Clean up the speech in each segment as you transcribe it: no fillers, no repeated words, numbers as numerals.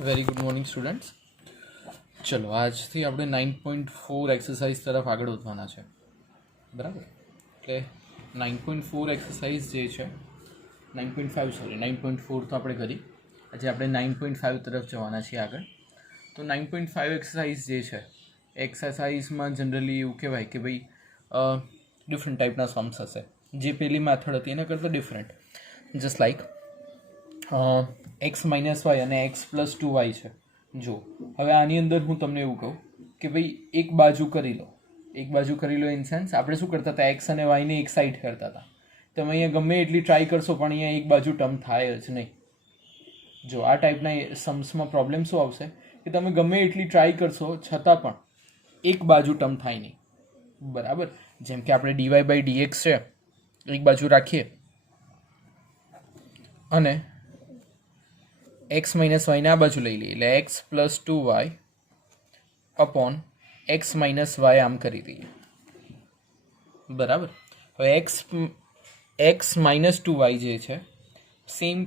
Very good morning students. ચલો આજથી આપણે 9.4 એક્સરસાઇઝ તરફ આગળ વધવાના છે, બરાબર? એટલે 9.4 એક્સરસાઇઝ જે છે 9.4 તો આપણે કરી. આજે આપણે 9.5 તરફ જવાના છીએ આગળ. તો 9.5 એક્સરસાઇઝ જે છે એક્સરસાઇઝમાં જનરલી એવું કહેવાય કે ભાઈ ડિફરન્ટ ટાઈપના સમ્સ હશે. જે પેલી મેથડ હતી એના કરતાં different, just like x minus y અને x પ્લસ 2y છે. જો હવે આની અંદર હું તમને એવું કહું કે ભાઈ એક બાજુ કરી લો ઇન સેન્સ આપણે શું કરતા હતા, એક્સ અને વાયને એક સાઈડ કરતા હતા. તમે અહીંયા ગમે એટલી ટ્રાય કરશો પણ અહીંયા એક બાજુ ટર્મ થાય જ નહીં. જો આ ટાઈપના सम्सમાં પ્રોબ્લેમ શું આવશે કે તમે ગમે એટલી ટ્રાય કરશો છતાં પણ એક બાજુ ટર્મ થાય નહીં, બરાબર? જેમ કે આપણે dy બાય dx છે એક બાજુ રાખીએ અને x માઇનસ વાયને આ બાજુ લઈ લઈએ એટલે x plus 2y upon x minus y આમ કરી દઈએ, બરાબર? હવે x માઇનસ 2y જે છે સેમ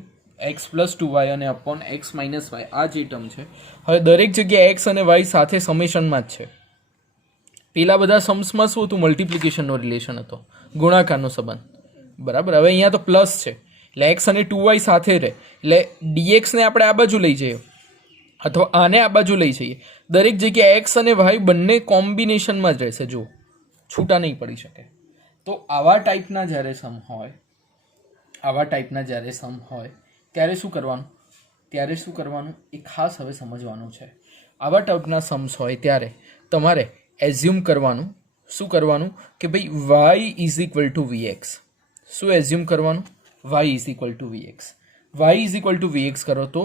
x પ્લસ 2y અને અપોન x માઇનસ વાય આ જે ટર્મ છે. હવે દરેક જગ્યાએ x અને y સાથે સમેશનમાં જ છે. પેલા બધા सम्सમાં શું હતું, મલ્ટિપ્લિકેશનનો રિલેશન હતો, ગુણાકારનો સંબંધ, બરાબર? હવે અહીંયા તો પ્લસ છે એટલે x અને 2y સાથે રહે એટલે dxને આપણે આ બાજુ લઈ જઈએ અથવા આને આ બાજુ લઈ જઈએ. દરેક જગ્યાએ x અને y બંને કોમ્બિનેશનમાં જ રહેશે, જો છૂટા નહીં પડી શકે. તો આવા ટાઈપના જ્યારે સમ હોય ત્યારે શું કરવાનું એ ખાસ હવે સમજવાનું છે. આવા ટાઈપના सम्स હોય ત્યારે તમારે એઝ્યુમ કરવાનું, શું કરવાનું કે ભાઈ y is equal to vx. શું એઝ્યુમ કરવાનું? y is equal to vx કરો તો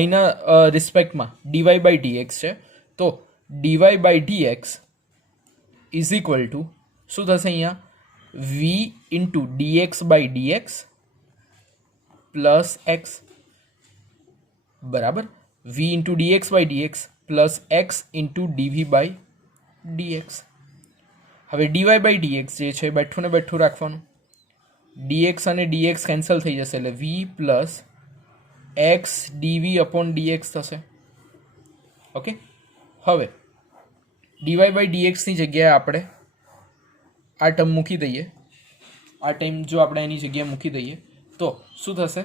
yના રિસ્પેક્ટમાં dy બાય dx છે, તો dy by dx is equal to શું થશે અહીંયા, v into dx by dx plus x, બરાબર? v into dx by dx plus x into dv by dx. હવે dy બાય dx જે છે બેઠું ને બેઠું રાખવાનું, dx અને dx કેન્સલ થઈ જશે એટલે v plus x dv upon dx થશે. ઓકે, હવે dy બાય dxની જગ્યાએ આપણે આ ટર્મ મૂકી દઈએ. આ ટાઈમ જો આપણે એની જગ્યાએ મૂકી દઈએ તો શું થશે,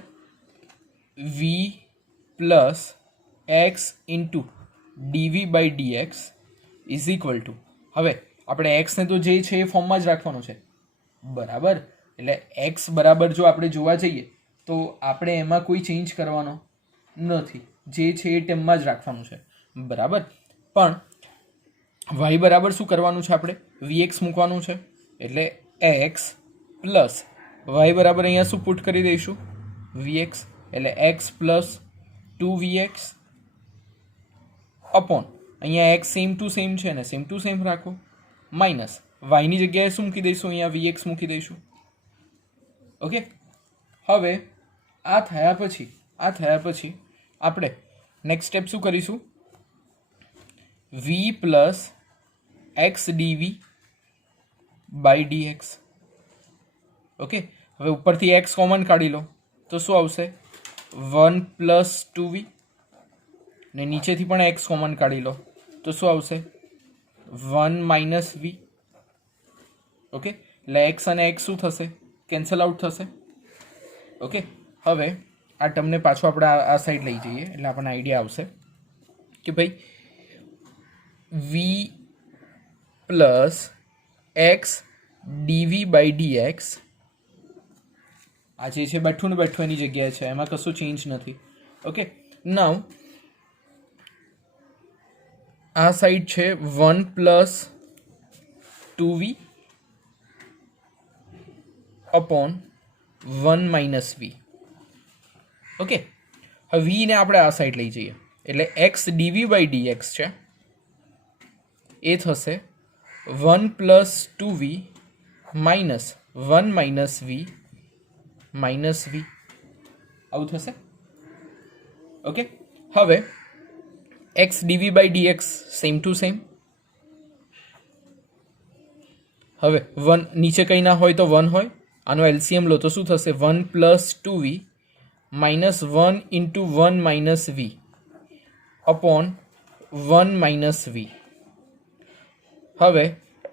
v plus x into dv by dx is equal to, હવે આપણે એક્સને તો જે છે એ ફોર્મમાં જ રાખવાનું છે, બરાબર? એટલે એક્સ બરાબર જો આપણે જોવા જઈએ તો આપણે એમાં કોઈ ચેન્જ કરવાનો નથી, જે છે એ ટેમમાં જ રાખવાનું છે, બરાબર? પણ વાય બરાબર શું કરવાનું છે, આપણે vx મૂકવાનું છે એટલે એક્સ પ્લસ વાય બરાબર અહીંયા શું પુટ કરી દઈશું, vx એટલે એક્સ પ્લસ 2vx અપોન અહીંયા એક્સ સેમ ટુ સેમ છે ને સેમ ટુ સેમ રાખો, માઇનસ વાયની જગ્યાએ શું મૂકી દઈશું, અહીંયા vx મૂકી દઈશું. ઓકે, હવે આ થયા પછી આપણે નેક્સ્ટ સ્ટેપ શું કરીશું, v plus x dv by dx. Okay, હવે ઉપરથી x કોમન કાઢી લો તો શું આવશે, 1 પ્લસ 2v, ને નીચેથી પણ x કોમન કાઢી લો તો શું આવશે, 1 માઇનસ v. ઓકે, એટલે x અને x શું થશે, કેન્સલ આઉટ થશે. ઓકે, હવે આ ટર્મને પાછો આપણે આ સાઈડ લઈ જઈએ એટલે આપણને આઈડિયા આવશે કે ભાઈ v plus x dv by dx આ જે છે બેઠું ને બેઠું એની જગ્યાએ છે, એમાં કશું ચેન્જ નથી. ઓકે, નાઉ આ સાઈડ છે 1 plus 2v upon 1 minus v. Okay, હવે v ને આપણે આ સાઈડ લઈ જઈએ એટલે x dv બાય dx છે એ થશે 1 plus 2v minus 1 minus v minus v, આવું થશે. ઓકે, હવે x dv by dx same to same. હવે 1 નીચે કંઈ ના હોય તો 1 હોય, આનો એલસીએમ લો તો શું થશે, 1 plus 2v minus 1 into 1 minus v upon 1 minus v. हवे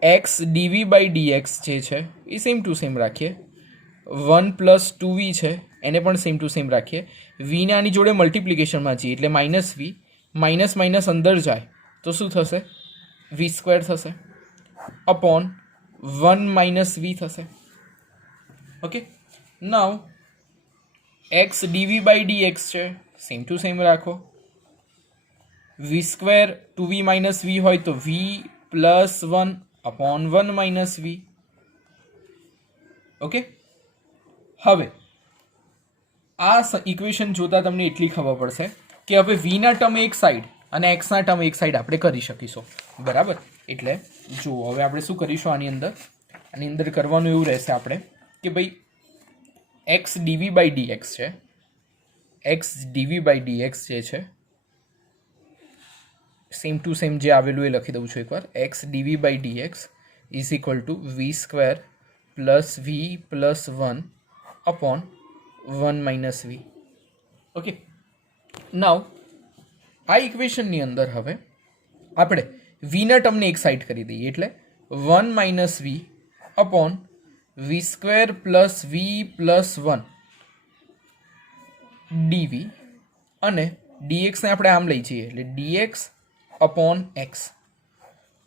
एक्स डीवी बाय डीएक्स जे छे ए सेम टू सेम राखीए। 1 प्लस 2v છે એને પણ સેમ ટુ સેમ રાખીએ। v ને આની જોડે મલ્ટિપ્લિકેશનમાં જઈએ એટલે માઇનસ વી, માઇનસ માઇનસ અંદર જાય તો શું થશે? વી સ્ક્વેર થશે अपॉन 1 माइनस वी થશે। Okay, now x dv by dx છે સેમ ટુ સેમ રાખો। V square 2v minus v હોય તો v plus 1 upon 1 minus v. Okay, હવે આ ઇક્વેશન જોતા તમને એટલી ખબર પડશે કે હવે v ના ટર્મ એક સાઈડ અને x ના ટર્મ એક સાઈડ આપણે કરી શકીશું, બરાબર? એટલે જો હવે આપણે શું કરીશું, આની અંદર કરવાનું એવું રહેશે આપણે કે ભાઈ x dv બાય dx છે, x dv બાય dx જે છે સેમ ટુ સેમ જે આવેલું એ લખી દઉં છું એકવાર। x dv by dx is equal to v square plus v plus 1 upon 1 minus v. Okay, now आ इक्वेशननी अंदर हवे आपणे v ना टर्मने एक साइड करी दईए एटले 1 minus v upon v square plus v plus 1 dv अने dx ने आपणे आम लई जईए एटले dx upon x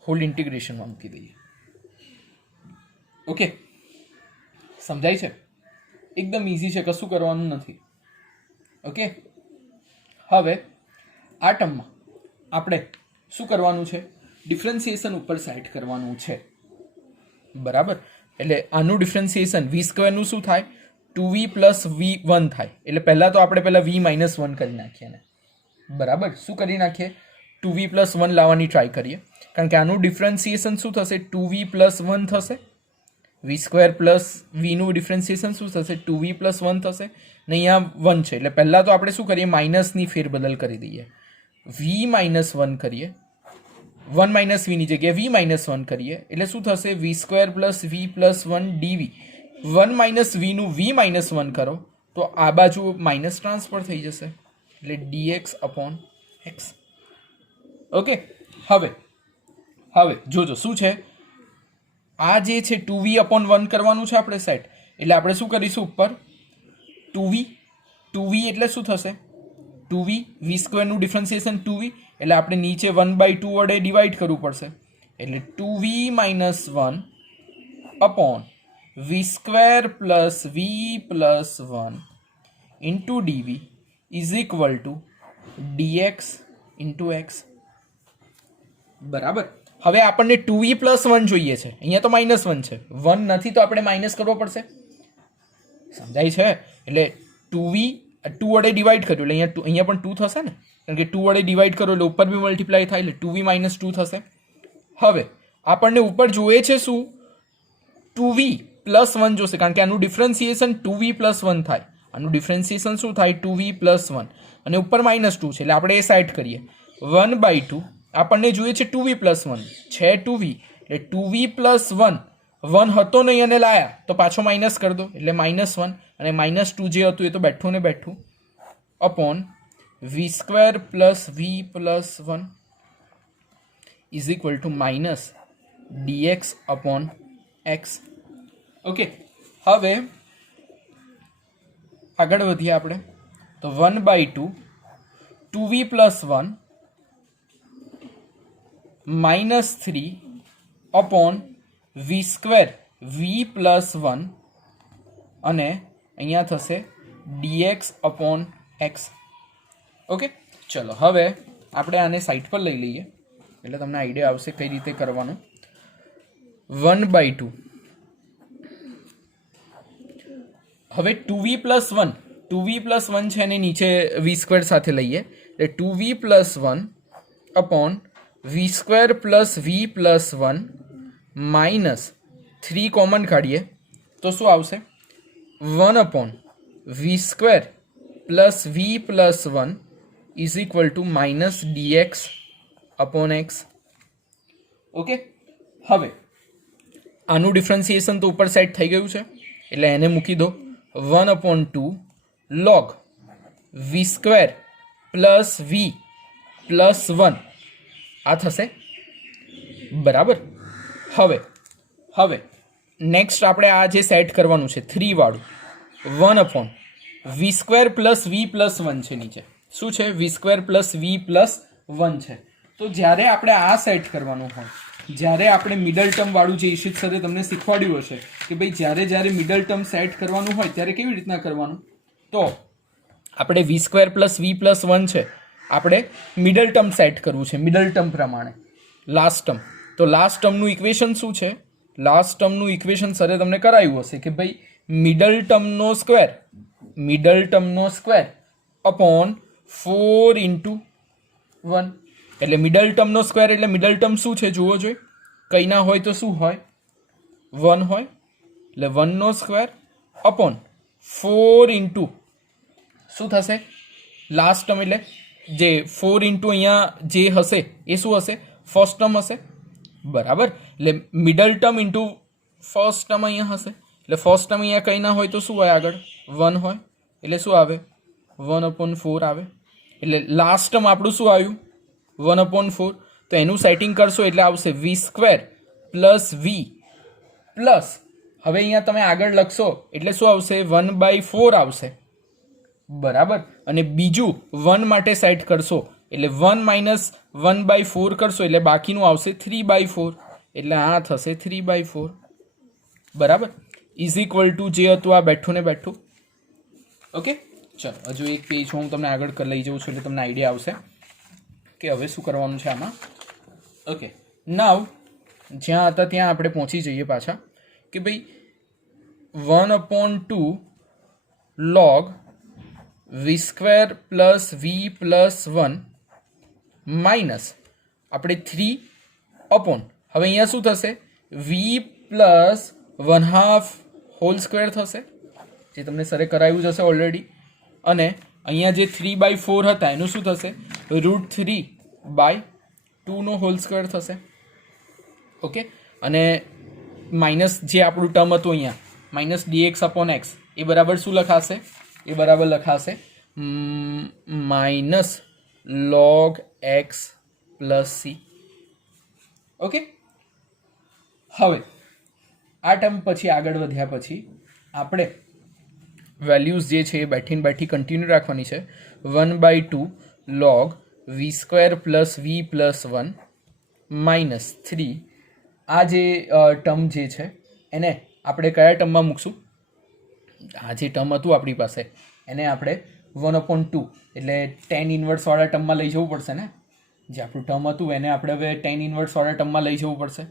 whole integration में मूकी दईए। ओके, समझाय छे? एकदम इजी है, कशु करवानुं नथी। ओके, हवे आ टर्ममां आपणे शुं करवानुं छे? डिफरन्शिएशन उपर साइड करवानुं छे, बराबर? एटले आनुं डिफरन्शिएशन वी स्क्वेरनुं शुं थाय? 2v प्लस v1 थाय। एटले पहेला तो आपणे पहेला v माइनस 1 करी नाखीए ने, बराबर? शुं करी नाखीए? 2v प्लस 1 लाववानी ट्राय करीए, कारण के आनुं डिफरन्शिएशन शुं थशे? 2v प्लस 1 थशे। वी स्क्वेर प्लस वी નું ડિફરન્શિએશન શું થશે? 2v પ્લસ 1 થશે ને અહીંયા 1 છે એટલે પહેલા તો આપણે શું કરીએ? માઇનસની ફેરબદલ કરી દઈએ। v માઇનસ 1 કરીએ, 1 માઇનસ વીની જગ્યાએ v માઇનસ 1 કરીએ એટલે શું થશે? V square plus v plus 1 dv. 1 minus વીનું v માઇનસ 1 કરો તો આ બાજુ માઇનસ ટ્રાન્સફર થઈ જશે એટલે dx अपॉन x। ઓકે, હવે જોજો શું છે आ जे छे 2v अपॉन 1 करवानुं छे आपणे सेट एटले आपणे शुं करीशुं उपर 2v एटले शुं थशे? 2v v स्क्वेर નું डिफरन्शिएशन 2v एटले आपणे नीचे 1/2 वडे डिवाइड करवुं पड़शे एटले 2v minus 1 upon v square plus v plus 1 into dv is equal to dx into x, बराबर? હવે આપણને 2v પ્લસ 1 જોઈએ છે, અહીંયા તો માઇનસ 1 છે, 1 નથી તો આપણે માઇનસ કરવો પડશે, સમજાય છે? એટલે 2v 2 વડે ડિવાઈડ કર્યું એટલે અહીંયા પણ 2 થશે ને, કારણ કે 2 વડે ડિવાઈડ કરો એટલે ઉપર બી મલ્ટીપ્લાય થાય એટલે 2v માઇનસ 2 થશે। હવે આપણને ઉપર જોઈએ છે શું? 2v પ્લસ 1 જોશે, કારણ કે આનું ડિફરન્શિએશન 2v પ્લસ 1 થાય, આનું ડિફરન્શિએશન શું થાય? 2v પ્લસ 1 અને ઉપર માઇનસ 2 છે એટલે આપણે એ સાઈડ કરીએ 1/2। આપણને જોઈએ છે 2v પ્લસ 1 છે 2v એટલે 2v પ્લસ 1 હતો નહીં અને લાયા તો પાછો માઇનસ કરી દો એટલે -1 અને -2 જે હતું એ તો બેઠું ને બેઠું upon v square plus v plus 1 is equal to minus dx upon x। Okay, હવે આગળ વધીએ આપણે તો 1/2 2v plus 1 -3 upon v square v plus 1 અને અહીંયા થશે dx अपॉन x। ओके, चलो હવે આપણે આને સાઈડ પર લઈ લઈએ એટલે તમને આઈડિયા આવશે કઈ રીતે કરવાનું। 1/2 હવે 2v પ્લસ 1 છે અને નીચે v સ્ક્વેર સાથે લઈએ એટલે 2v plus 1 upon v square plus v plus 1 minus 3 common काढ़िए तो शू आवशे? 1 upon v square plus v plus 1 is equal to minus dx upon x। Okay, हवे आनु डिफरन्शिएशन तो ऊपर साइड थई गयुं छे एटले एने मूकी दो 1/2 log v square plus v +1 આ થશે, બરાબર. હવે નેક્સ્ટ આપણે આ જે સેટ કરવાનું છે 3 વાળું 1/v² + v + 1 છે. નીચે શું છે? v² + v + 1 છે. તો જ્યારે આપણે આ સેટ કરવાનું હોય, જ્યારે આપણે મિડલ ટર્મ વાળું જે ઈશિત સરે તમને શીખવાડ્યું હશે કે ભાઈ જ્યારે મિડલ ટર્મ સેટ કરવાનું હોય ત્યારે કેવી રીતના કરવાનું, તો આપણે v² + v + 1 છે, આપણે મિડલ ટર્મ સેટ કરવું છે મિડલ ટર્મ પ્રમાણે. લાસ્ટ ટર્મ, તો લાસ્ટ ટર્મનું ઇક્વેશન શું છે? લાસ્ટ ટર્મનું ઇક્વેશન સરે તમને કરાયું હશે કે ભાઈ મિડલ ટર્મનો સ્ક્વેર અપોન 4 × 1. એટલે મિડલ ટર્મનો સ્ક્વેર એટલે મિડલ ટર્મ શું છે જુઓ જોઈએ, કંઈ ના હોય તો શું હોય? 1 હોય. એટલે 1નો સ્ક્વેર અપોન 4 × શું થશે? લાસ્ટ ટર્મ એટલે જે 4 × અહીંયા જે હશે એ શું હશે? ફર્સ્ટ ટર્મ હશે, બરાબર. એટલે middle term into first term અહીંયા હશે. એટલે ફર્સ્ટ ટર્મ અહીંયા કંઈ ના હોય તો શું હોય? આગળ 1 હોય. એટલે શું આવે? 1/4 આવે. એટલે લાસ્ટ ટર્મ આપણું શું આવ્યું? 1/4. તો એનું સેટિંગ કરશો એટલે આવશે v² + v પ્લસ, હવે અહીંયા તમે આગળ લખશો એટલે શું આવશે? 1/4 આવશે, બરાબર. અને બીજું 1 માટે સેટ કરશો એટલે 1 - 1/4 કરશો એટલે બાકીનું આવશે 3/4. એટલે આ થશે 3/4, બરાબર. ઇઝ ઇક્વલ ટુ જે હતું આ બેઠું ને બેઠું. ઓકે, ચાલો હજુ એક પેજ હું તમને આગળ લઈ જાઉં છું એટલે તમને આઈડિયા આવશે કે હવે શું કરવાનું છે આમાં. ઓકે, નાવ જ્યાં હતા ત્યાં આપણે પહોંચી જઈએ પાછા કે ભાઈ 1/2 log v² + v + 1 માઇનસ આપણે 3 અપોન, હવે અહીંયા શું થશે? v + 1/2 હોલ સ્ક્વેર થશે, જે તમને સરે કરાવ્યું જ હશે ઓલરેડી. અને અહીંયા જે 3/4 હતા એનું શું થશે? √3/2 નો હોલ સ્ક્વેર થશે. ઓકે, અને માઇનસ જે આપણું ટર્મ હતું અહીંયા -dx/x એ બરાબર શું લખાશે? એ બરાબર લખાશે -log x + c. ઓકે, હવે આ ટર્મ પછી આગળ વધ્યા પછી આપણે વેલ્યુઝ જે છે એ બેઠી કન્ટિન્યુ રાખવાની છે. 1/2 log v² + v + 1 -3. આ જે ટર્મ જે છે એને આપણે કયા ટર્મમાં મૂકશું? આ જે ટર્મ હતું આપણી પાસે એને આપણે 1/2 એટલે tan ઇન્વર્સ વાળા ટર્મમાં લઈ જવું પડશે ને. જે આપણું ટર્મ હતું એને આપણે હવે tan ઇન્વર્સ વાળા ટર્મમાં લઈ જવું પડશે.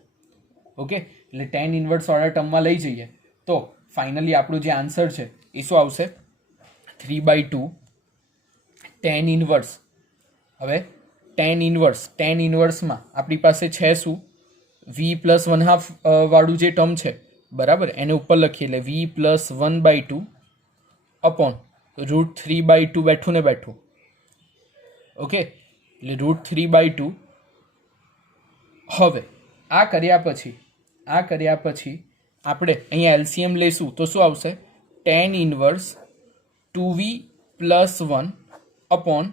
ઓકે, એટલે tan ઇન્વર્સ વાળા ટર્મમાં લઈ જઈએ તો ફાઇનલી આપણું જે આન્સર છે એ શું આવશે? 3/2 tan ઇન્વર્સ. હવે tan ઇન્વર્સમાં આપણી પાસે છે શું? v + 1/2 વાળું જે ટર્મ છે, બરાબર, એને ઉપર લખીએ એટલે v + 1/2 અપોન √3/2 બેઠું ને બેઠું. ઓકે, એટલે √3/2. હવે આ કર્યા પછી આપણે અહીંયા એલસીએમ લેશું તો શું આવશે? tan ઇન્વર્સ 2v + 1 અપોન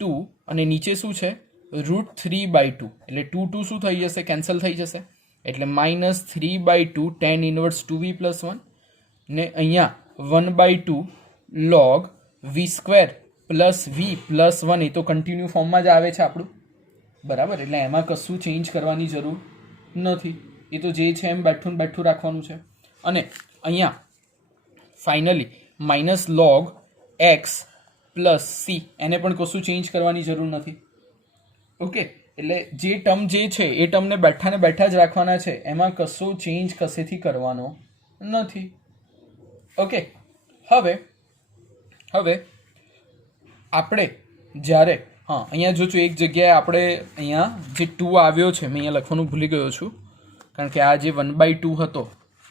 2 અને નીચે શું છે? √3/2 એટલે 2 શું થઈ જશે? કેન્સલ થઈ જશે. એટલે -3/2 tan ઇન્વર્સ 2v + 1 ને અહીંયા 1/2 log v² + v + 1. એ તો કન્ટિન્યુ ફોર્મમાં જ આવે છે આપણું, બરાબર. એટલે એમાં કશું ચેન્જ કરવાની જરૂર નથી, એ તો જે છે એમ બેઠું રાખવાનું છે. અને અહીંયા ફાઇનલી -log x + c, એને પણ કશું ચેન્જ કરવાની જરૂર નથી. ઓકે, એટલે જે ટર્મ જે છે એ ટર્મને બેઠા જ રાખવાના છે, એમાં કશો ચેન્જ કશેથી કરવાનો નથી. ઓકે, હવે આપણે જ્યારે અહીંયા જોજો એક જગ્યાએ આપણે અહીંયા જે 2 આવ્યો છે મેં અહીંયા લખવાનું ભૂલી ગયો છું, કારણ કે આ જે 1/2 હતો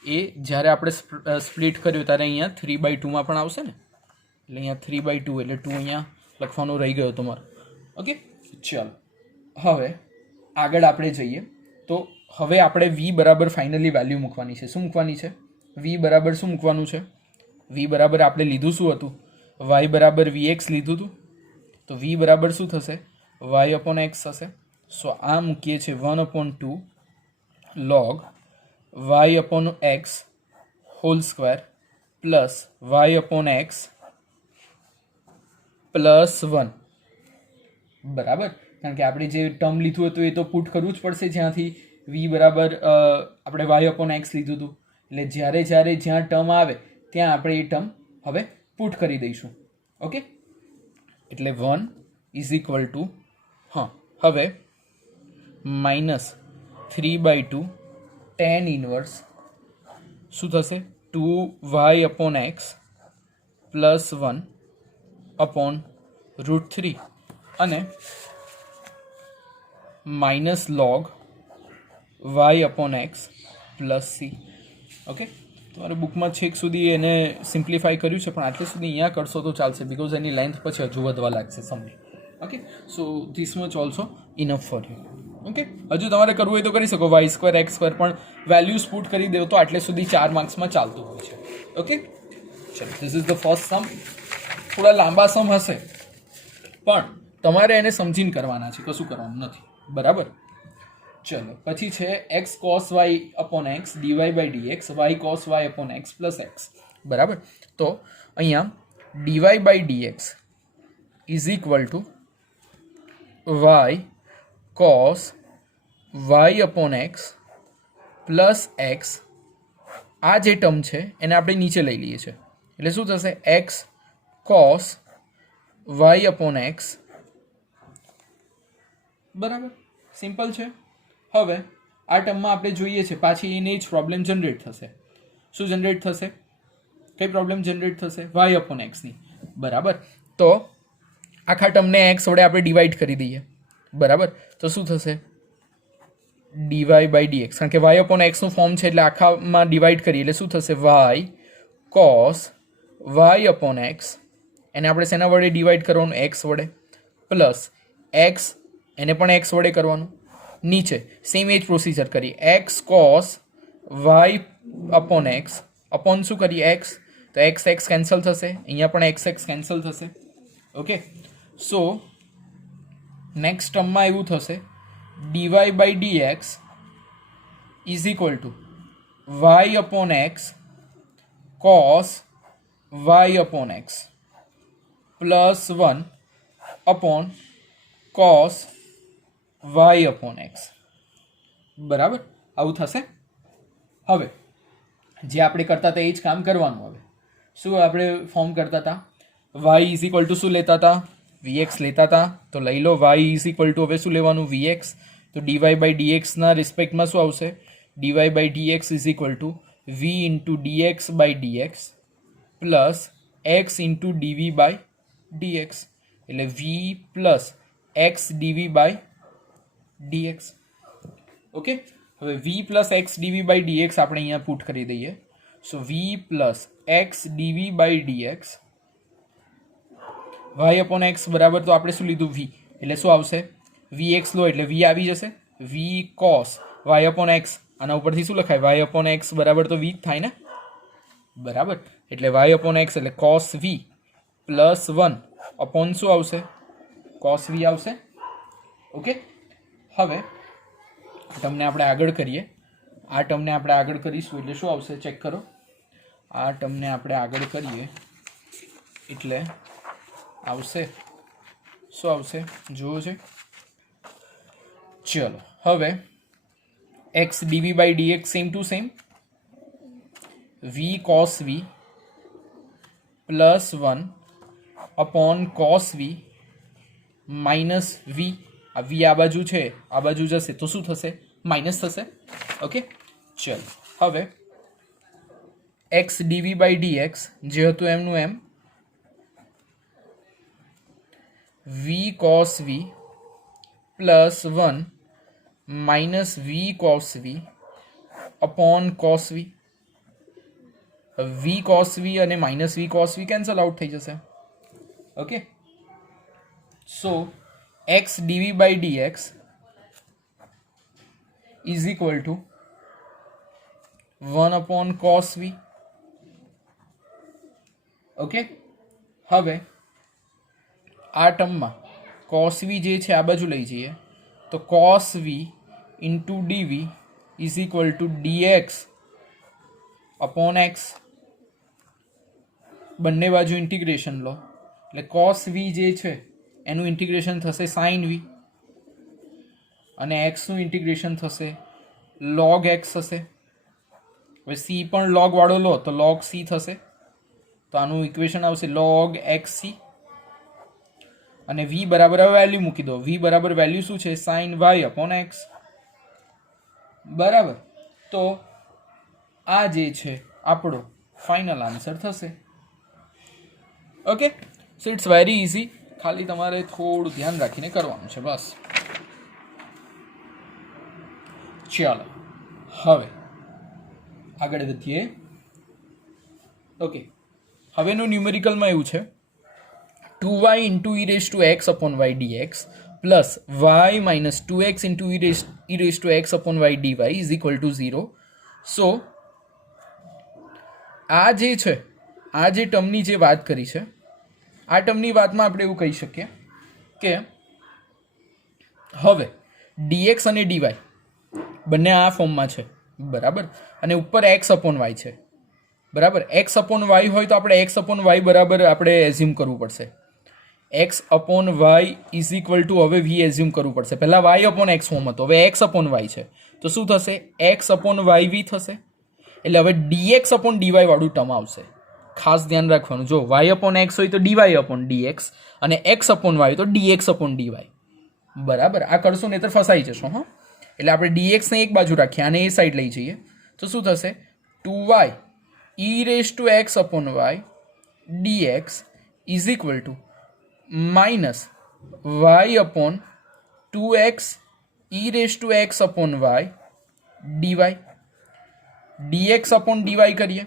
એ જ્યારે આપણે સ્પ્લિટ કર્યો ત્યારે અહીંયા 3/2માં પણ આવશે ને. એટલે અહીંયા 3/2 એટલે 2 અહીંયા લખવાનું રહી ગયો તમારો. ઓકે, ચાલો હવે આગળ આપણે જઈએ. તો હવે આપણે v બરાબર ફાઇનલી વેલ્યુ મૂકવાની છે. શું મૂકવાની છે? v બરાબર શું મૂકવાનું છે? v બરાબર આપણે લીધું શું હતું? y બરાબર vx લીધું હતું. તો v બરાબર શું થશે? વાય અપોન એક્સ થશે. સો આ મૂકીએ છીએ 1/2 log y upon x whole square plus y upon x plus 1. બરાબર, કારણ કે આપણે જે ટર્મ લીધું હતું એ તો પુટ કરવું જ પડશે, જ્યાંથી વી બરાબર આપણે વાય અપોન એક્સ લીધું હતું. એટલે જ્યારે જ્યાં ટર્મ આવે ત્યાં આપણે એ ટર્મ હવે પુટ કરી દઈશું. ઓકે, એટલે 1 ઇઝ ઇક્વલ ટુ હવે -3/2 tan ઇનવર્સ શું થશે 2y upon x plus 1 upon √3 અને minus log y upon x plus C. Okay, તમારે બુકમાં છેક સુધી એને સિમ્પ્લિફાય કર્યું છે, પણ આટલે સુધી અહીંયા કરશો તો ચાલશે, બિકોઝ એની લેન્થ પછી હજુ વધવા લાગશે સમય. Okay, so this much also enough for you. Okay, હજુ તમારે કરવું હોય તો કરી શકો, y² x², પણ વેલ્યુઝ પુટ કરી દેવો તો આટલે સુધી 4 માર્ક્સમાં ચાલતું હોય છે. ઓકે, ચલો, ધીસ ઇઝ ધ ફર્સ્ટ સમ. થોડા લાંબા સમ હશે, પણ તમારે એને સમજીને કરવાના છે, કશું કરવાનું નથી. બરાબર, ચલો પછી છે x cos y upon x dy by dx y cos y upon x plus x. બરાબર, તો અહીંયા dy by dx is equal to y cos y upon x plus x. આ જે ટર્મ છે એને આપણે નીચે લઈ લઈએ છીએ, એટલે શું થશે x cos y upon x. બરાબર, સિમ્પલ છે. હવે આ ટર્મમાં આપણે જોઈએ છે પાછી એની જ પ્રોબ્લેમ જનરેટ થશે. શું જનરેટ થશે? કઈ પ્રોબ્લેમ જનરેટ થશે? y અપોન એક્સની. બરાબર, તો આખા ટર્મને x વડે આપણે ડિવાઈડ કરી દઈએ. બરાબર, તો શું થશે dy બાય dx, કારણ કે y અપોન એક્સનું ફોર્મ છે એટલે આખામાં ડિવાઈડ કરીએ એટલે શું થશે y cos y upon x. એને આપણે શેના વડે ડિવાઈડ કરવાનું? x વડે, પ્લસ x એને પણ x વડે કરવાનું. નીચે સેમ એજ પ્રોસીજર કરી, x cos y upon x upon શું કરીએ x, તો x કેન્સલ થશે, અહીંયા પણ x કેન્સલ થશે. ઓકે, સો નેક્સ્ટ ટર્મમાં એવું થશે dy by dx is equal to y upon x cos y upon x plus 1 upon cos y upon x. બરાબર, આવું થશે. હવે જે આપણે કરતા હતા એ જ કામ કરવાનું. હવે શું આપણે ફોર્મ કરતા હતા? y ઇઝ ઇક્વલ ટુ શું લેતા હતા? vx લેતા હતા, તો લઈ લો y ઇઝ ઇક્વલ ટુ હવે શું લેવાનું? vx. તો dy બાય dxના રિસ્પેક્ટમાં શું આવશે? dy by dx is equal to v into dx by dx plus x into dv by dx, એટલે v plus x dv by dx. Okay, હવે v plus x dv by dx આપણે અહીંયા put કરી દઈએ. So v plus x dv by dx y upon x બરાબર, તો આપણે શું લીધું? v, એટલે શું આવશે? vx લો એટલે v આવી જશે, v cos y upon x, આના ઉપરથી શું લખાય? વાય અપોન એક્સ બરાબર તો v જ થાય ને. બરાબર, એટલે વાય અપોન એક્સ એટલે cos v પ્લસ 1 અપોન શું આવશે? cos v આવશે. ઓકે, હવે ટર્મને આપણે આગળ કરીએ. આ ટર્મને આપણે આગળ કરીશું એટલે શું આવશે? ચેક કરો. આ ટર્મને આપણે આગળ કરીએ એટલે આવશે શું આવશે? જુઓ છે. ચલો, હવે x dv by dx same to same, v cos v plus 1 upon cos v minus v. આ વી આ બાજુ છે, આ બાજુ જશે તો શું થશે? માઇનસ થશે. ઓકે, ચલો હવે એક્સ ડીવી બાય ડીએક્સ જે હતું એમનું એમ, v cos v plus 1 minus v cos v upon cos v. V cos v અને minus v cos v cancel out થઈ જશે. Okay, so x dv by dx is equal to 1 upon cos v. Okay, હવે આ ટર્મમાં cos v જે છે આ બાજુ લઈ જઈએ તો cos v into dv is equal two dx upon x. બંને બાજુ ઇન્ટિગ્રેશન લો એટલે cos v જે છે એનું ઇન્ટિગ્રેશન થશે sin v અને x નું ઇન્ટિગ્રેશન થશે log x થશે. હવે c પણ log વાળો લો તો log c થશે, તો આનું ઇક્વેશન આવશે log xc અને v બરાબર વેલ્યુ મૂકી દો. v બરાબર વેલ્યુ શું છે? sin y upon x. બરાબર, તો આ જે છે આપણો ફાઇનલ આન્સર થશે. Okay, so it's very easy, ખાલી તમારે થોડું ધ્યાન રાખીને કરવાનું છે બસ. ચાલો હવે આગળ વધીએ. ઓકે, હવેનું ન્યુમેરિકલમાં એવું છે 2y into e raise to x upon y dx plus y minus 2x into e raise to x upon y dy is equal to 0. So આ જે છે, આ જે ટર્મની જે વાત કરી છે, આ ટર્મની વાતમાં આપણે એવું કહી શકીએ કે હવે dx અને dy બંને આ ફોર્મમાં છે, બરાબર, અને ઉપર x અપોન y છે, બરાબર. x અપોન y હોય તો આપણે x અપોન y બરાબર આપણે એઝ્યુમ કરવું પડશે. x upon y is equal to હવે v એઝ્યુમ કરવું પડશે. પહેલાં y અપોન x ફોર્મ હતો, હવે x અપોન y છે, તો શું થશે? x અપોન y v થશે. એટલે હવે dx અપોન dy વાળું ટર્મ આવશે. ખાસ ધ્યાન રાખવાનું, જો y અપોન x હોય તો dy અપોન dx અને x અપોન y તો dx અપોન dy. બરાબર, આ કરશું નહીં તો ફસાઈ જશો. હા, એટલે આપણે dx ને એક બાજુ રાખીએ અને એ સાઈડ લઈ જઈએ તો શું થશે? 2y e raise to x upon y dx is equal to minus y upon 2x e raise to x upon y dy. dx upon dy કરીએ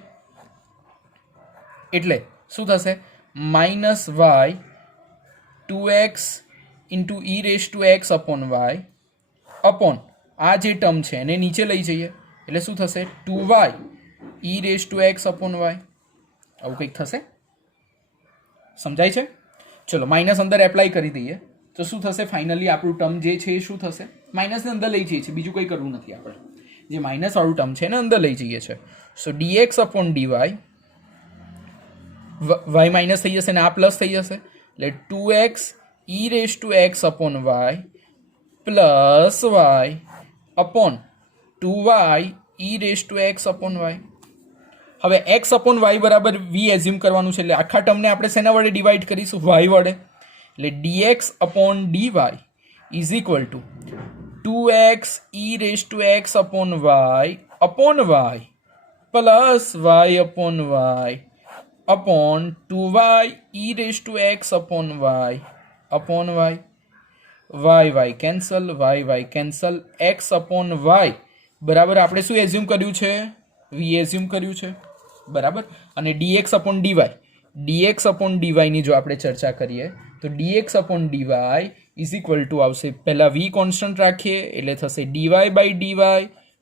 એટલે શું થશે? Minus y 2x into e raise to x upon y upon આ જે term છે એને નીચે લઈ જઈએ એટલે શું થશે? 2y e raise to x upon y. આવું કંઈક થશે. સમજાય છે? ચલો માઇનસ અંદર એપ્લાય કરી દઈએ તો શું થશે? ફાઇનલી આપણું ટર્મ જે છે એ શું થશે? માઇનસને અંદર લઈ જઈએ છીએ, બીજું કંઈ કરવું નથી આપણે. જે માઇનસ વાળું ટર્મ છે એને અંદર લઈ જઈએ છીએ. સો dx upon dy, y minus થઈ જશે ને આ પ્લસ થઈ જશે એટલે 2x e raise to x upon y plus y upon 2y e raise to x upon y. હવે x અપોન y બરાબર v એઝ્યુમ કરવાનું છે એટલે આખા ટર્મને આપણે શેના વડે ડિવાઈડ કરીશું? y વડે. એટલે dx upon dy is equal to 2x e raise to x upon y plus y upon y upon 2y e raise to x upon y. y cancel, y cancel, x upon y બરાબર આપણે શું assume કર્યું છે? v assume કર્યું છે, બરાબર. અને dx upon dy, dx upon dy ની જો આપણે ચર્ચા કરીએ તો dx upon dy is equal two આવશે, પહેલાં v કોન્સ્ટન્ટ રાખીએ એટલે થશે dy બાય dy,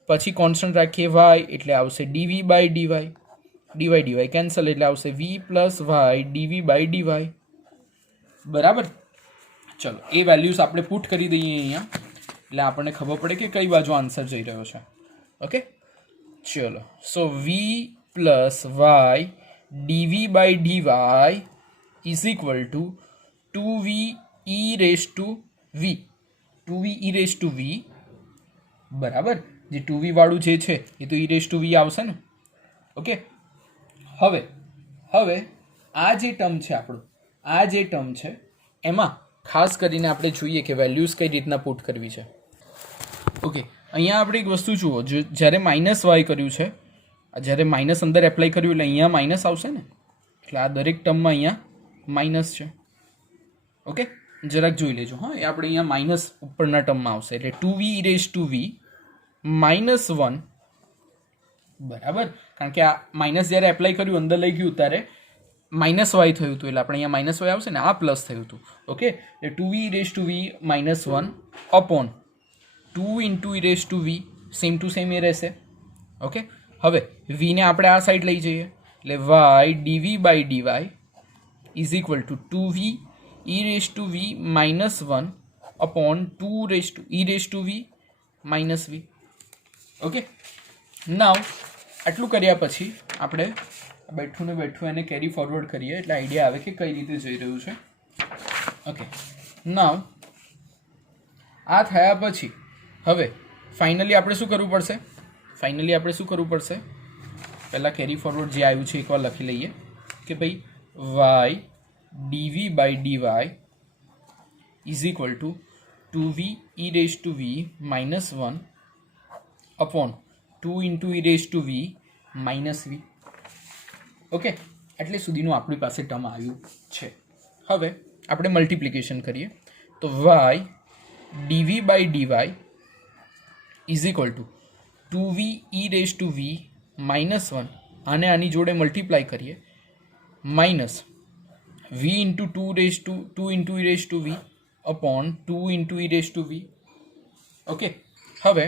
પછી કોન્સ્ટન્ટ રાખીએ y એટલે આવશે dv બાય dy કેન્સલ એટલે આવશે v plus y dv by dy. બરાબર, ચલો એ વેલ્યુઝ આપણે પુટ કરી દઈએ અહીંયા એટલે આપણને ખબર પડે કે કઈ બાજુ આન્સર જઈ રહ્યો છે. ઓકે, ચલો so v plus y dv by dy is equal to 2v e raise to v, 2v e raise to v, બરાબર. જે 2v વાળું જે છે એ તો e રેઝ ટુ v આવશે ને. ઓકે, હવે આ જે ટર્મ છે આપણું, આ જે ટર્મ છે એમાં ખાસ કરીને આપણે જોઈએ કે વેલ્યુઝ કઈ રીતના પુટ કરવી છે. ઓકે, અહીંયા આપણે એક વસ્તુ જુઓ, જ્યારે માઇનસ વાય કર્યું છે, જ્યારે માઇનસ અંદર એપ્લાય કર્યું એટલે અહીંયા માઇનસ આવશે ને, એટલે આ દરેક ટર્મમાં અહીંયા માઇનસ છે. ઓકે, જરાક જોઈ લેજો. હા, એ આપણે અહીંયા માઇનસ ઉપરના ટર્મમાં આવશે એટલે 2v e raise to v minus 1, બરાબર. કારણ કે આ માઇનસ જ્યારે એપ્લાય કર્યું અંદર લઈ ગયું ત્યારે માઇનસ વાય થયું હતું એટલે આપણે અહીંયા માઇનસ વાય આવશે ને, આ પ્લસ થયું હતું. ઓકે, એટલે 2v e raise to v minus 1 upon 2 into e raise to v, same to same એ રહેશે. ઓકે, હવે v ને આપણે આ સાઈડ લઈ જઈએ એટલે y dv by dy is equal to 2v e raise to v -1 upon 2 raise to e raise to v -v. Okay, now આટલું કર્યા પછી આપણે બેઠું ને બેઠું એને કેરી ફોરવર્ડ કરીએ એટલે આઈડિયા આવે કે કઈ રીતે જઈ રહ્યું છે. ઓકે, નાવ આ થયા પછી હવે ફાઇનલી આપણે શું કરવું પડશે? પહેલાં કેરી ફોરવર્ડ જે આવ્યું છે એકવાર લખી લઈએ કે ભાઈ y dv by dy is equal to 2v e raise to v -1 upon 2 into e raise to v -v. Okay, એટલે સુધીનું આપણી પાસે ટર્મ આવ્યું છે. હવે આપણે મલ્ટિપ્લિકેશન કરીએ તો y dv by dy is equal to 2v e raise to v -1 આને આની જોડે મલ્ટીપ્લાય કરીએ minus v into 2 into e raise to v upon 2 into e raise to v. Okay, હવે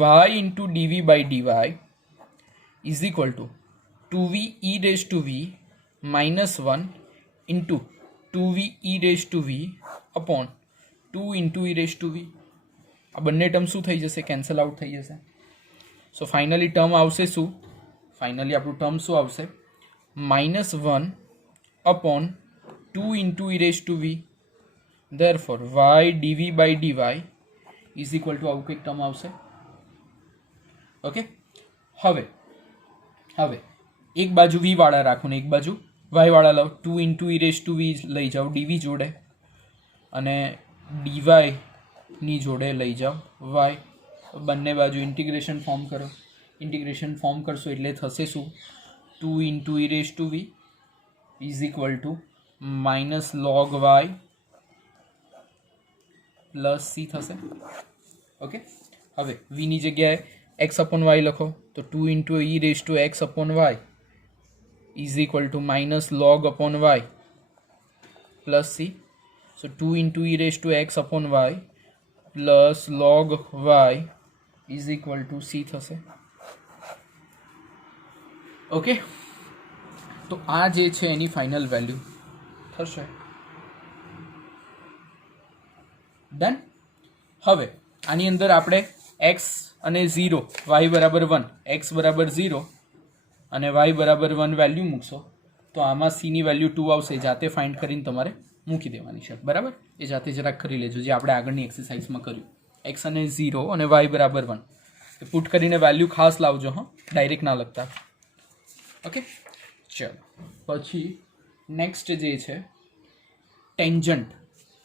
y into dv by dy is equal to 2v e raise to v -1 into 2v e raise to v upon 2 into e raise to v. આ બંને term શું થઈ જશે? Cancel out થઈ જશે. So finally term આવશે શું? Finally આપણું ટર્મ શું આવશે? -1 upon 2 into e raise to v. Therefore y dv by dy is equal to આવું કંઈક ટર્મ આવશે. ઓકે, હવે એક બાજુ v વાળા રાખો ને એક બાજુ y વાળા લાવો. 2 into e raise to v લઈ જાઓ dv જોડે અને dy ની જોડે લઈ જાઓ y. બંને બાજુ ઇન્ટિગ્રેશન ફોર્મ કરો. ઇન્ટિગ્રેશન ફોર્મ કરશો એટલે થશે શું? 2 into e raise to v is equal to minus log y plus c થશે. ઓકે, હવે v ની જગ્યાએ x અપોન y લખો તો 2 into e raise to x upon y is equal to minus log upon y plus c. So 2 into e raise to x upon y plus log y is equal to c થશે. Okay, તો આ જે છે એની final value થશે. Done. હવે આની અંદર આપણે x અને 0 y બરાબર 1 x બરાબર 0 અને y બરાબર 1 વેલ્યુ મૂકશો તો આમાં c ની વેલ્યુ 2 આવશે. જાતે ફાઇન્ડ કરીને તમારે મૂકી દેવાની છે. બરાબર, એ જાતે જરાક કરી લેજો જે આપણે આગળની એક્સરસાઇઝમાં કર્યું. x અને 0 અને y બરાબર 1 એ પુટ કરીને વેલ્યુ ખાસ લાવજો. હા, ડાયરેક્ટ ના લખતા. ઓકે, ચલો પછી નેક્સ્ટ જે છે ટેન્જન્ટ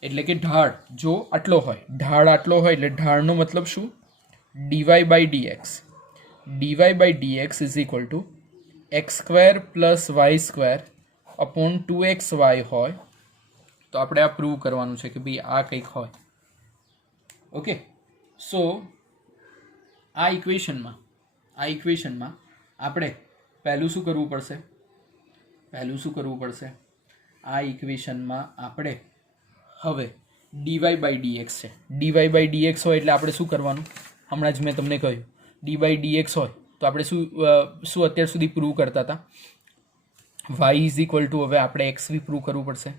એટલે કે ઢાળ. જો આટલો હોય, ઢાળ આટલો હોય એટલે ઢાળનો મતલબ શું? dy by dx. dy by dx is equal to x square plus y square upon 2xy હોય તો આપણે આ પ્રૂવ કરવાનું છે કે ભાઈ આ કંઈક હોય. ઓકે, સો આ ઇક્વેશનમાં આપણે પહેલું શું કરવું પડશે? આ ઇક્વેશનમાં આપણે હવે dy બાય dx છે. dy બાય dx હોય એટલે આપણે શું કરવાનું? હમણાં જ મેં તમને કહ્યું dy બાય dx હોય તો આપણે શું અત્યાર સુધી પ્રૂવ કરતા હતા? y ઇઝ ઇક્વલ ટુ હવે આપણે xv પ્રૂવ કરવું પડશે.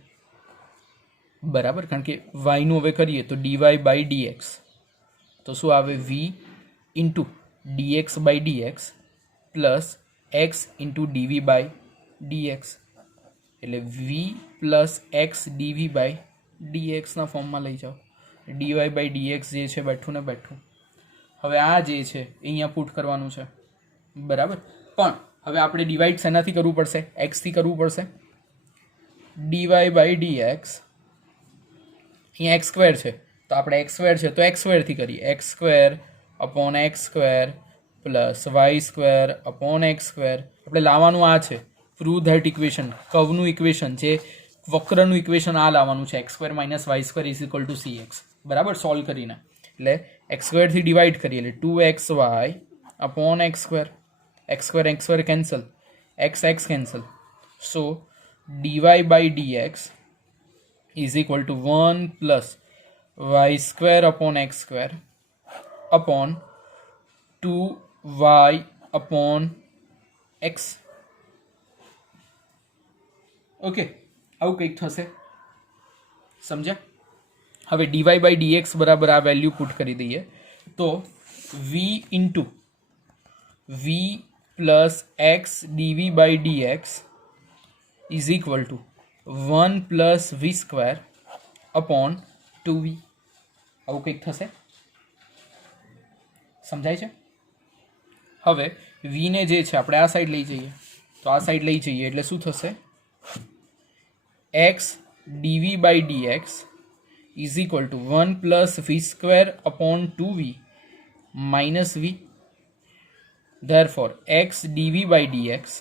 બરાબર, કારણ કે yનું હવે કરીએ તો dy બાય dx તો શું આવે? v into dx by dx plus x into dv by dx એટલે v plus x dv by dxના ફોર્મમાં લઈ જાઓ. dy બાય dx જે છે બેઠું ને બેઠું. હવે આ જે છે એ અહીંયા પુટ કરવાનું છે. બરાબર, પણ હવે આપણે ડિવાઈડ શેનાથી કરવું પડશે? x થી કરવું પડશે. dy બાય dx અહીંયા x સ્ક્વેર છે તો આપણે x સ્ક્વેર છે તો x સ્ક્વેરથી કરીએ. x square upon x square plus y square upon x square. આપણે લાવવાનું આ છે પ્રૂવ ધેટ ઇક્વેશન, કર્વનું ઇક્વેશન છે, વક્રનું ઇક્વેશન આ લાવવાનું છે. x square minus y square is equal to cx. બરાબર, સોલ્વ કરીને એટલે x સ્ક્વેરથી ડિવાઈડ કરીએ એટલે 2xy upon x square. x square cancel, x cancel. So dy by dx is equal to 1 plus y square upon x square upon 2y upon x. Okay, આવું કંઈક થશે. સમજ્યા? હવે ડીવાય બાય ડીએક્સ બરાબર આ value put કરી દઈએ તો v into v plus x dv by dx is equal to 1 plus v square upon 2v. આવું કંઈક થશે. સમજાય છે? હવે વીને જે છે આપણે આ સાઈડ લઈ જઈએ તો આ સાઈડ લઈ જઈએ એટલે શું થશે? X dv by dx is equal to 1 plus v square upon 2v minus v. Therefore x dv by dx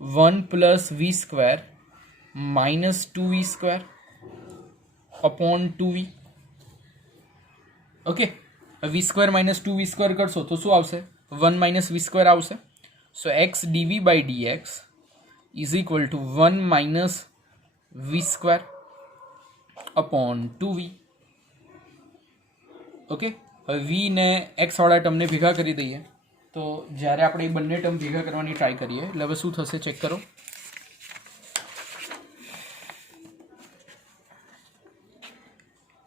1 plus v square minus 2v square upon 2v. Okay, v square minus 2v square કરશો તો શું આવશે? 1 minus v square આવશે. So x dv by dx is equal to 1 minus v square upon 2v. Okay, હવે v ને x વાળા ટર્મને ભેગા કરી દઈએ તો જ્યારે આપણે એ બંને ટર્મ ભેગા કરવાની ટ્રાય કરીએ એટલે હવે શું થશે ચેક કરો.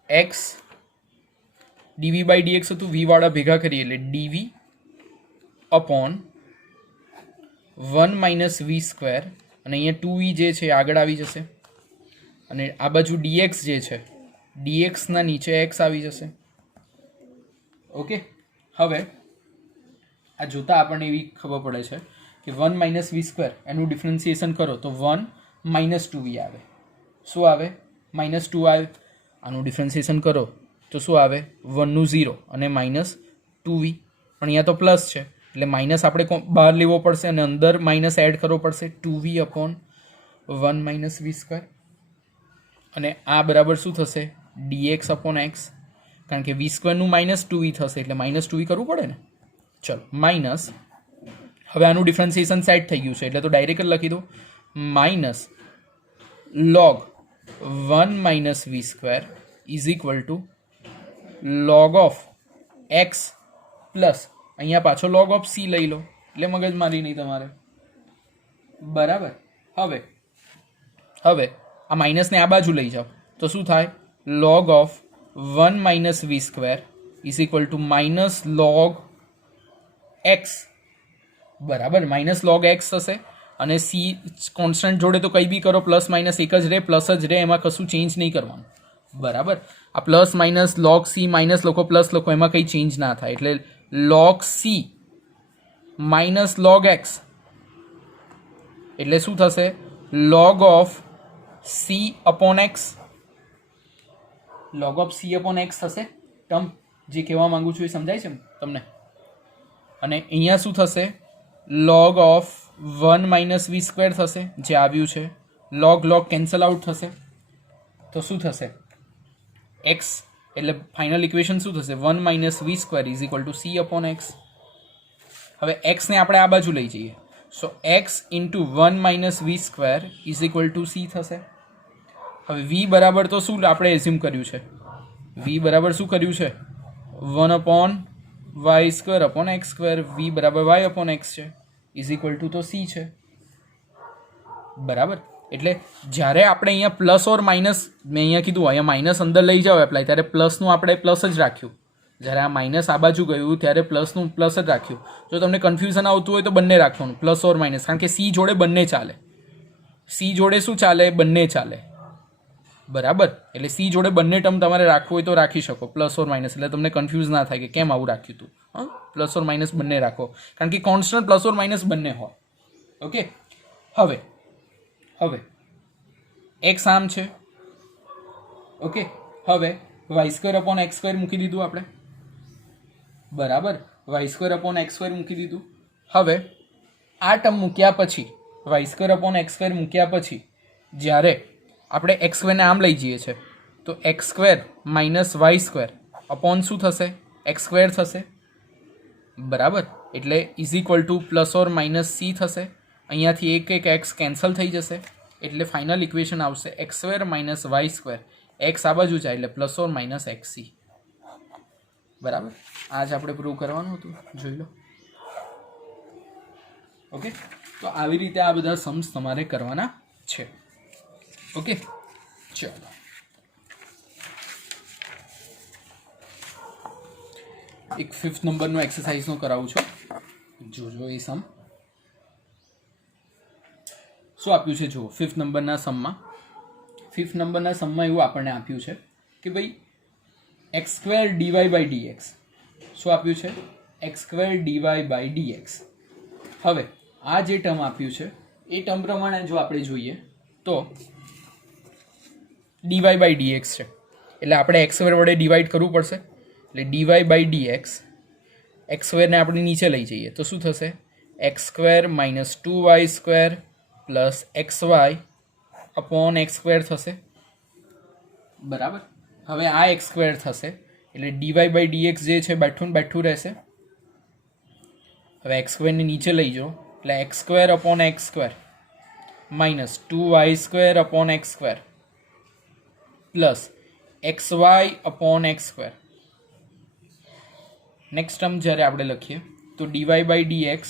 એક્સ ડીવી બાય ડીએક્સ હતું, વી વાળા ભેગા કરીએ એટલે dv upon 1 minus v square અને અહીંયા 2v જે છે આગળ આવી જશે અને આ બાજુ ડીએક્સ જે છે ડીએક્સના નીચે એક્સ આવી જશે. ઓકે, હવે આ જોતાં આપણને એવી ખબર પડે છે કે 1 માઇનસ વી સ્ક્વેર એનું ડિફરન્સિએશન કરો તો 1 માઇનસ 2v આવે. શું આવે? -2 આવે. આનું ડિફરન્સિએશન કરો તો શું આવે? 1નું 0 અને -2v. પણ અહીંયા તો પ્લસ છે એટલે માઇનસ આપણે બહાર લેવો પડશે અને અંદર માઇનસ એડ કરવો પડશે 2v upon 1 minus v square. અને આ બરાબર શું થશે? dx upon x. કારણ કે વી સ્ક્વેરનું -2v થશે એટલે -2v કરવું પડે ને. ચલો માઇનસ, હવે આનું ડિફરન્સિએશન સેટ થઈ ગયું છે એટલે તો ડાયરેક્ટ લખી દો minus log 1 minus v square is equal to log of x plus અહીંયા પાછો log ઓફ સી લઈ લો એટલે મગજમારી નહીં તમારે. બરાબર. હવે આ માઇનસને આ બાજુ લઈ જાઓ તો શું થાય? log of 1 minus v square is equal to minus log x. બરાબર, માઇનસ log એક્સ થશે અને સી કોન્સ્ટન્ટ જોડે તો કંઈ બી કરો પ્લસ માઇનસ એક જ રહે, પ્લસ જ રહે, એમાં કશું ચેન્જ નહીં કરવાનું. બરાબર, આ plus minus log C minus લખો પ્લસ લખો એમાં કંઈ ચેન્જ ના થાય એટલે log C minus log x એટલે શું થશે? log of C upon x. log of C upon x થશે. ટર્મ જે કહેવા માંગુ છું એ સમજાય છે તમને? અને અહીંયા શું થશે? log of 1 minus v square થશે જે આવ્યું છે. log કેન્સલ આઉટ થશે તો શું થશે? એક્સ એટલે ફાઇનલ ઇક્વેશન શું થશે? 1 minus v square is equal to c upon x. હવે એક્સને આપણે આ બાજુ લઈ જઈએ so x into 1 minus v square is equal to c થશે. હવે વી બરાબર તો શું આપણે એઝ્યુમ કર્યું છે? વી બરાબર શું કર્યું છે? 1 upon y square upon x square. V બરાબર વાય અપોન એક્સ છે ઇઝ ઇક્વલ ટુ તો સી છે. બરાબર, એટલે જ્યારે આપણે અહીંયા પ્લસ ઓર માઇનસ, મેં અહીંયા કીધું અહીંયા માઇનસ અંદર લઈ જાઓ એપ્લાય, ત્યારે પ્લસનું આપણે પ્લસ જ રાખ્યું. જ્યારે આ માઇનસ આ બાજુ ગયું ત્યારે પ્લસનું પ્લસ જ રાખ્યું. જો તમને કન્ફ્યુઝન આવતું હોય તો બંને રાખવાનું, પ્લસ ઓર માઇનસ, કારણ કે સી જોડે બંને ચાલે. સી જોડે શું ચાલે? બંને ચાલે. બરાબર, એટલે સી જોડે બંને ટર્મ તમારે રાખવું હોય તો રાખી શકો, પ્લસ ઓર માઇનસ, એટલે તમને કન્ફ્યુઝ ના થાય કે કેમ આવું રાખ્યું હતું. હા, પ્લસ ઓર માઇનસ બંને રાખો કારણ કે કોન્સ્ટન્ટ પ્લસ ઓર માઇનસ બંને હોય. ઓકે, હવે એક્સ આમ છે. ઓકે, હવે y square upon x square મૂકી દીધું આપણે. બરાબર, y square upon x square મૂકી દીધું. હવે આ ટર્મ મૂક્યા પછી, y square upon x square મૂક્યા પછી જ્યારે આપણે એક્સ સ્ક્વેરને આમ લઈ જઈએ છીએ તો x square minus y square upon શું થશે? એક્સ સ્ક્વેર થશે. બરાબર, એટલે is equal to plus or minus c થશે. અહીંયાથી એક એક્સ કેન્સલ થઈ જશે એટલે ફાઇનલ ઇક્વેશન આવશે x square minus y square. X આ બાજુ જાય એટલે plus or minus x c. બરાબર, આ જ આપણે પ્રૂવ કરવાનું હતું, જોઈ લો. ઓકે, તો આવી રીતે આ બધા સમ્સ તમારે કરવાના છે. ઓકે, ચલો. એક 5th નંબરનો એક્સરસાઇઝનો કરાવું છું, જોજો એ સમ શું આપ્યું છે. જુઓ 5th નંબરના સમમાં એવું આપણને આપ્યું છે કે ભાઈ x² dy/dx. શું આપ્યું છે? x² dy/dx. હવે આ જે ટર્મ આપ્યું છે એ ટર્મ પ્રમાણે જો આપણે જોઈએ તો dy/dx છે એટલે આપણે x² વડે ડિવાઈડ કરવું પડશે. એટલે dy/dx x² ને આપણે નીચે લઈ જઈએ તો શું થશે? x² - 2y² plus xy upon x² થશે. બરાબર. હવે આ x² થશે એટલે dy/dx જે છે બેઠું બેઠું રહેશે. હવે x² ને નીચે લઈ જાઓ એટલે x² upon x² minus 2y² upon x² plus xy upon x². Next term જ્યારે આપણે લખીએ તો dy/dx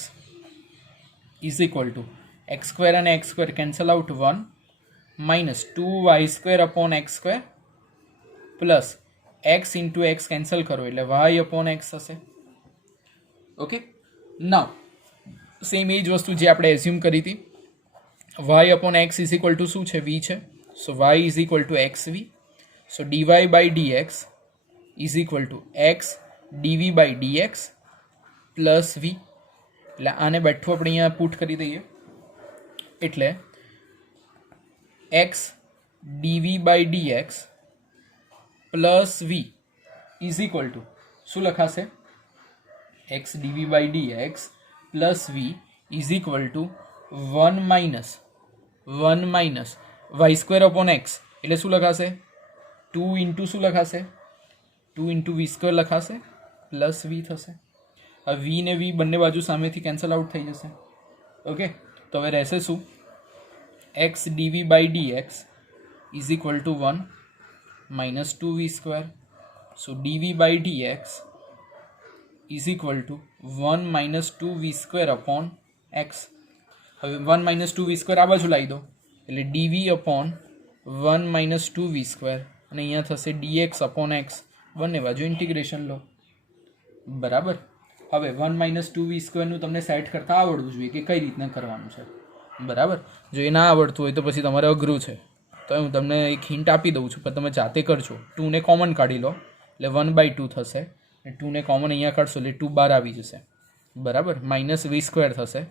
is equal two x² અને x² cancel out 1 minus 2y² upon x² plus x into x cancel કરો એટલે y અપોન x થશે. Okay. નાવ same એ જ વસ્તુ જે આપણે એઝ્યુમ કરી હતી, y upon x is equal to શું છે? v છે. સો y is equal two xv. So dy/dx is equal two x dv/dx plus v. એટલે આને બેઠું આપણે અહીંયા પુટ કરી દઈએ એટલે x dv/dx plus v is equal to શું લખાશે? x dv/dx plus v is equal to 1 minus y² upon x એટલે શું લખાશે? 2 ઇન્ટુ શું લખાશે? 2 ઇન્ટુ v² લખાશે પ્લસ v થશે. હવે v ને v બંને બાજુ સામેથી કેન્સલ આઉટ થઈ જશે. ઓકે. તો હવે રહેશે શું? x dv/dx is equal to 1 minus 2v². So dv/dx is equal to 1 minus 2v² upon x. હવે 1 માઇનસ 2v² આ બાજુ લાવી દો એટલે dv અપોન 1 માઇનસ 2v² અને અહીંયા થશે dx અપોન x. બંને બાજુ ઇન્ટિગ્રેશન લો. બરાબર. હવે 1 માઇનસ 2v² નું તમને સેટ કરતાં આવડવું જોઈએ કે કઈ રીતના કરવાનું છે. બરાબર. જો એ ના આવડતું હોય તો પછી તમારે અઘરું છે, તો હું તમને એક હિન્ટ આપી દઉં છું પણ તમે જાતે કરજો. 2 ને કોમન કાઢી લો એટલે 1/2 થશે. 2 ને કોમન અહીંયા કાઢશો એટલે 2 બહાર આવી જશે. બરાબર. માઇનસ v² થશે.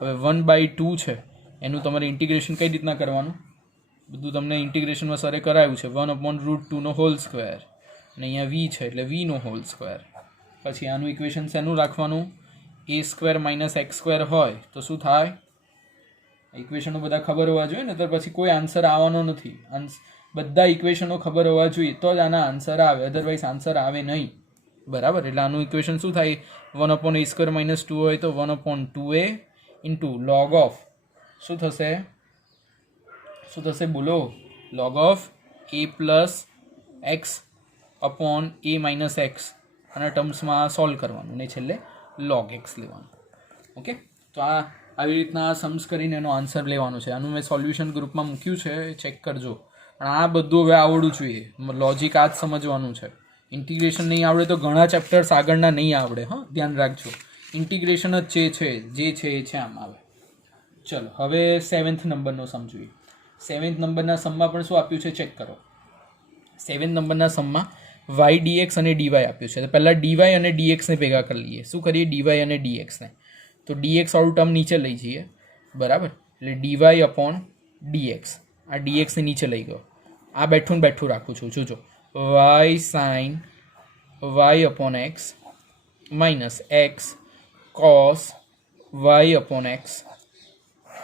હવે 1/2 છે એનું તમારે ઇન્ટિગ્રેશન કઈ રીતના કરવાનું બધું તમને ઇન્ટિગ્રેશનમાં સરે કરાયું છે. 1/√2 નો હોલ સ્ક્વેર અને અહીંયા v છે એટલે v નો હોલ સ્ક્વેર. પછી આનું ઇક્વેશન શેનું રાખવાનું? a² માઇનસ x² હોય તો શું થાય? ઇક્વેશનો બધા ખબર હોવા જોઈએ ને, તો પછી કોઈ આન્સર આવવાનો નથી. બધા ઇક્વેશનો ખબર હોવા જોઈએ તો જ આના આન્સર આવે, અધરવાઇઝ આન્સર આવે નહીં. બરાબર. એટલે આનું ઇક્વેશન શું થાય? 1/a² માઇનસ 2 હોય તો 1/2a ઇન્ટુ લોગ ઓફ શું થશે બોલો? Log of a plus x upon a minus x. આના ટર્મ્સમાં સોલ્વ કરવાનું ને છેલ્લે લોગ એક્સ લેવાનું. ઓકે. તો આવી રીતના સમ્સ કરીને એનો આન્સર લેવાનો છે. આનું મેં સોલ્યુશન ગ્રુપમાં મૂક્યું છે, ચેક કરજો. પણ આ બધું હવે આવડવું જોઈએ, લોજિક આ જ સમજવાનું છે. ઇન્ટિગ્રેશન નહીં આવડે તો ઘણા ચેપ્ટર્સ આગળના નહીં આવડે. હા, ધ્યાન રાખજો. ઇન્ટિગ્રેશન જ જે છે એ છે આમ આવે. ચલો હવે 7th નંબરનો સમ જોઈએ. 7th નંબરના સમમાં પણ શું આપ્યું છે ચેક કરો. 7th નંબરના સમમાં y dx અને dy આપ્યું છે. તો પહેલાં dy અને dx ને ભેગા કરી લઈએ. શું કરીએ? dy અને dx ને. તો dx વાળું ટર્મ નીચે લઈ જઈએ. બરાબર. એટલે dy અપોન dx. આ dx ને નીચે લઈ ગયો. આ બેઠું ને બેઠું રાખું છું. જોજો y sin y upon x minus x cos y upon x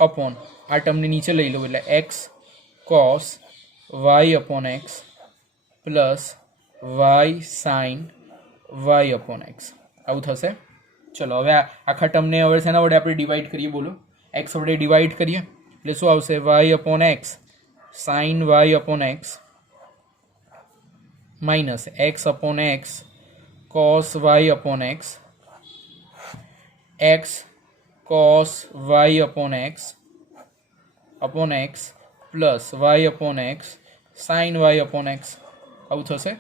upon આ ટર્મને નીચે લઈ લો એટલે x cos y upon x plus y sin y upon x આવું થશે. ચલો હવે આખા ટર્મને હવે શેના વડે આપણે ડિવાઈડ કરીએ બોલો? x વડે ડિવાઈડ કરીએ એટલે શું આવશે? y upon x sin y upon x minus x upon x cos y upon x x cos y upon x plus y upon x sin y upon x આવું થશે.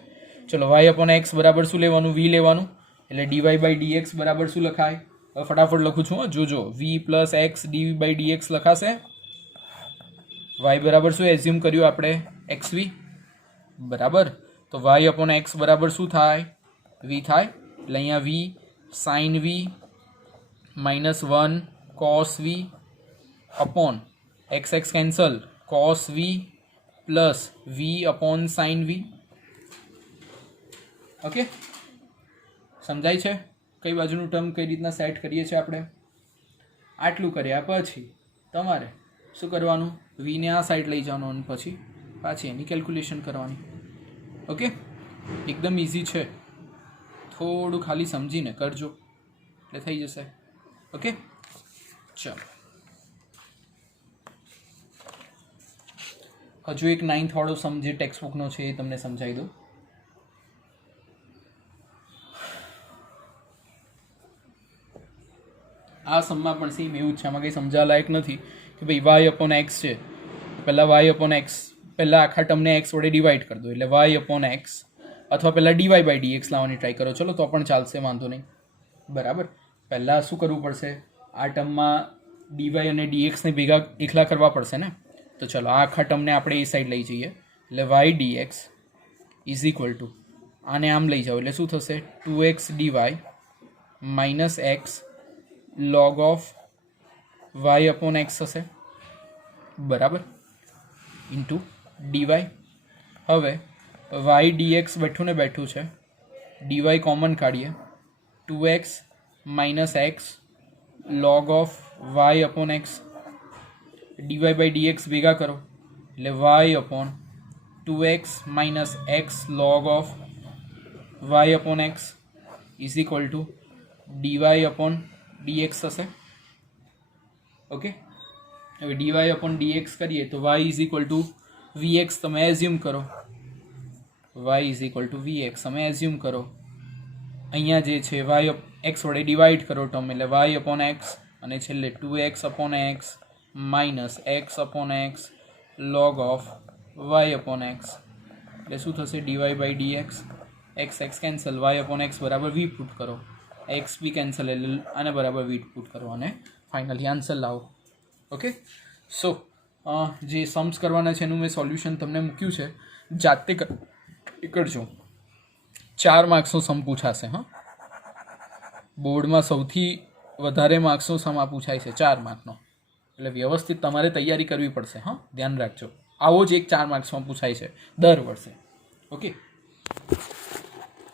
ચલો y અપોન x બરાબર શું લેવાનું? v લેવાનું. એટલે DY by dx બરાબર શું લખાય? હવે ફટાફટ લખું છું, જોજો. V plus x dv by dx લખાશે. વાય બરાબર શું એઝ્યુમ કર્યું આપણે? એક્સ વી બરાબર. તો વાય અપોન એક્સ બરાબર શું થાય? વી થાય. એટલે અહીંયા v sine v -1 cos v upon x x cancel, cos v plus v upon sine v. Okay, સમજાય છે કઈ બાજુનું ટર્મ કઈ રીતના સેટ કરીએ છીએ આપણે? આટલું કર્યા પછી તમારે શું કરવાનું? વીને આ સાઈડ લઈ જવાનું અને પછી પાછી એની કેલ્ક્યુલેશન કરવાની. ઓકે, એકદમ ઇઝી છે, થોડું ખાલી સમજીને કરજો એટલે થઈ જશે. ઓકે, ચાલો હજુ એક 9th વાળો સમ જે ટેક્સ્ટ બુકનો છે એ તમને સમજાવી દઉં. આ સમમાં પણ સેમ એવું જ છે, આમાં કંઈ સમજાવવા લાયક નથી કે ભાઈ વાય અપોન એક્સ છે, પહેલાં વાય અપોન એક્સ પહેલાં આખા ટર્મને એક્સ વડે ડિવાઈડ કરી દો, એટલે વાય અપોન એક્સ, અથવા પહેલાં ડીવાય બાય ડીએક્સ લાવવાની ટ્રાય કરો. ચલો તો પણ ચાલશે, વાંધો નહીં. બરાબર, પહેલાં શું કરવું પડશે? આ ટર્મમાં ડીવાય અને ડીએક્સને ભેગા એકલા કરવા પડશે ને. તો ચલો આ આખા ટર્મને આપણે એ સાઈડ લઈ જઈએ, એટલે y dx is equal to આને આમ લઈ જાઓ એટલે શું થશે? 2x dy minus x log of y upon x થશે. બરાબર, ઇન્ટુ ડીવાય. હવે વાય ડીએક્સ બેઠું ને બેઠું છે, ડીવાય કોમન કાઢીએ, 2x minus x log of y upon x. Dy by dx ભેગા કરો એટલે y upon 2x minus x log of y upon x is equal to dy upon dx થશે. Okay, હવે ડીવાય અપોન ડીએક્સ કરીએ તો y is equal to vx તમે assume કરો, y is equal to vx તમે assume કરો. અહીંયા જે છે વાય એક્સ વડે ડિવાઈડ કરો ટર્મ, એટલે વાય અપોન એક્સ અને છેલ્લે 2x upon x minus x upon x log of y upon x. એટલે શું થશે? Dy by dx, x x cancel, y upon x બરાબર વી પુટ કરો, એક્સ બી કેન્સલ એટલે આને બરાબર વી પુટ કરો અને ફાઇનલી આન્સર લાવો. ઓકે, સો જે सम्स કરવાના છે એનું મેં સોલ્યુશન તમને મૂક્યું છે, જાતે કરજો. 4 માર્ક્સનો સમ પૂછાશે. હા, બોર્ડમાં સૌથી વધારે માર્ક્સનો સમ આ પૂછાય છે, 4 માર્કનો. એટલે વ્યવસ્થિત તમારે તૈયારી કરવી પડશે. હા, ધ્યાન રાખજો, આવો જ એક 4 માર્ક્સમાં પૂછાય છે દર વર્ષે. ઓકે.